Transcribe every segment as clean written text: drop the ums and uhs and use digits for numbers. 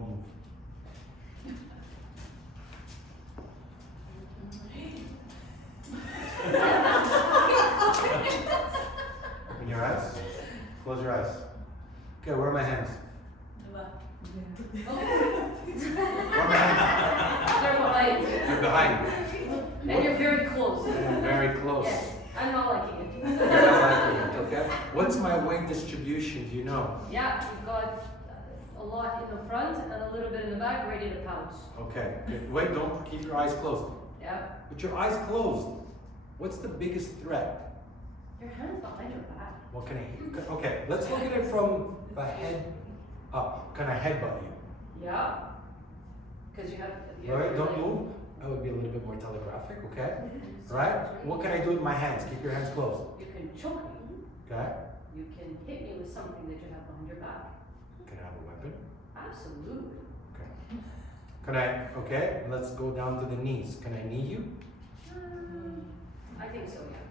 Don't move. Open your eyes. Close your eyes. Okay, where are my hands? Where are my hands? They're behind. They're behind. And you're very close. I'm very close. Yes, I'm not liking it. You're not liking it, okay? What's my weight distribution? Do you know? Yeah, you've got a lot in the front and a little bit in the back, ready to pounce. Okay. Good. Wait, don't keep your eyes closed. Yeah. With your eyes closed, what's the biggest threat? Your hand's behind your back. What can I? Okay, let's look at it from the head up. Can I headbutt you? Yeah. Because you have. All right, don't move. I would be a little bit more telegraphic, okay? All right. What can I do with my hands? Keep your hands closed. You can choke me. Okay. You can hit me with something that you have behind your back. Can I have a weapon? Absolutely. Okay. Can I? Okay. Let's go down to the knees. Can I knee you? I think so, yeah.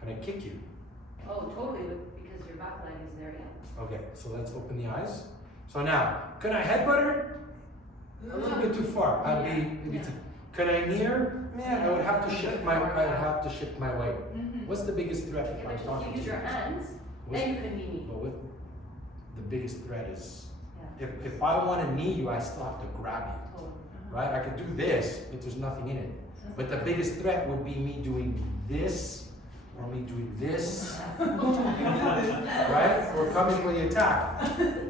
Can I kick you? Oh, totally, because your back leg is there, yeah. Okay. So let's open the eyes. So now, can I headbutt her? A little bit too far. I'd be maybe too. Can I knee her? Man, I would have to shift my. I would have to shift my weight. What's the biggest threat if Yeah, I'm but talking you to use you? your hands, What's- then you can knee me. But with the biggest threat is, Yeah. if I want to knee you, I still have to grab you, Totally. right? I could do this, but there's nothing in it. But the biggest threat would be me doing this, or me doing this, right? Or coming for the attack.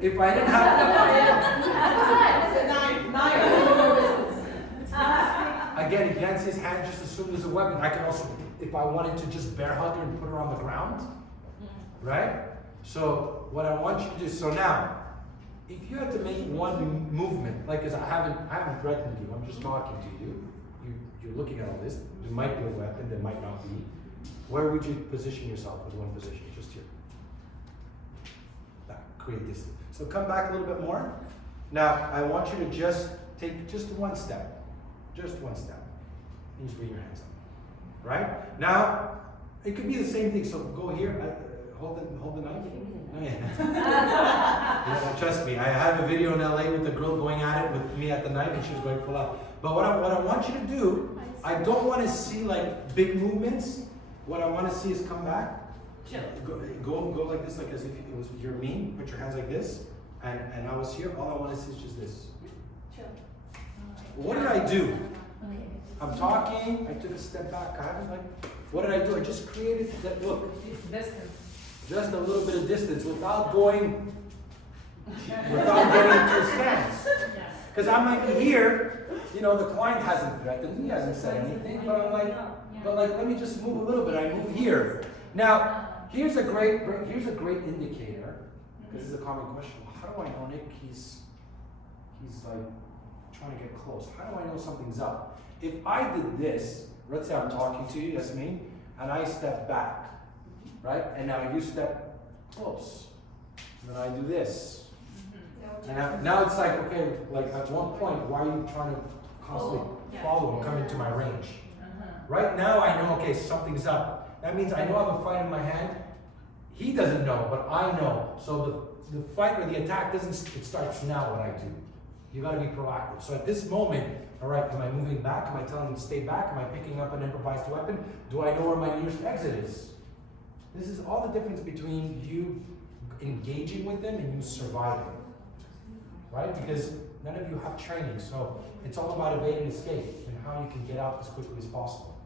If I didn't have, It's a knife. again, if Yancy's hand just assumed there's a weapon, I could also, if I wanted to just bear hug her and put her on the ground, right? So what I want you to do, so now, if you had to make one movement, like, cause I haven't threatened you, I'm just talking to you. You're looking at all this. There might be a weapon, there might not be. Where would you position yourself with one position? Just here. That, create this. So come back a little bit more. Now, I want you to just take just one step. Just one step. And you bring your hands up. Right? Now, it could be the same thing. So go here. Hold the knife. Oh, yeah. Yeah, trust me, I have a video in LA with the girl going at it with me at the knife and she was going full out. But what I want you to do, I don't want to see like big movements. What I want to see is come back. Chill. Go like this, like as if it was you're me. Put your hands like this. And I was here. All I want to see is just this. Chill. What did I do? I'm talking. I took a step back. I haven't like. What did I do? I just created that look. Just a little bit of distance without going, without getting into a stance. Because I might be here, you know, the client hasn't threatened, he hasn't said anything, but I'm like, let me just move a little bit. I move here. Now, here's a great indicator, because this is a common question. How do I know Nick? He's like trying to get close. How do I know something's up? If I did this, let's say I'm talking to you, that's me, and I step back. Right? And now you step close. And then I do this. And now it's like, okay, like at one point, why are you trying to constantly follow and come into my range? Right now I know, okay, something's up. That means I know I have a fight in my hand. He doesn't know, but I know. So the fight or the attack it starts now when I do. You gotta be proactive. So at this moment, all right, am I moving back? Am I telling him to stay back? Am I picking up an improvised weapon? Do I know where my nearest exit is? This is all the difference between you engaging with them and you surviving, right? Because none of you have training, so it's all about evade and escape and how you can get out as quickly as possible.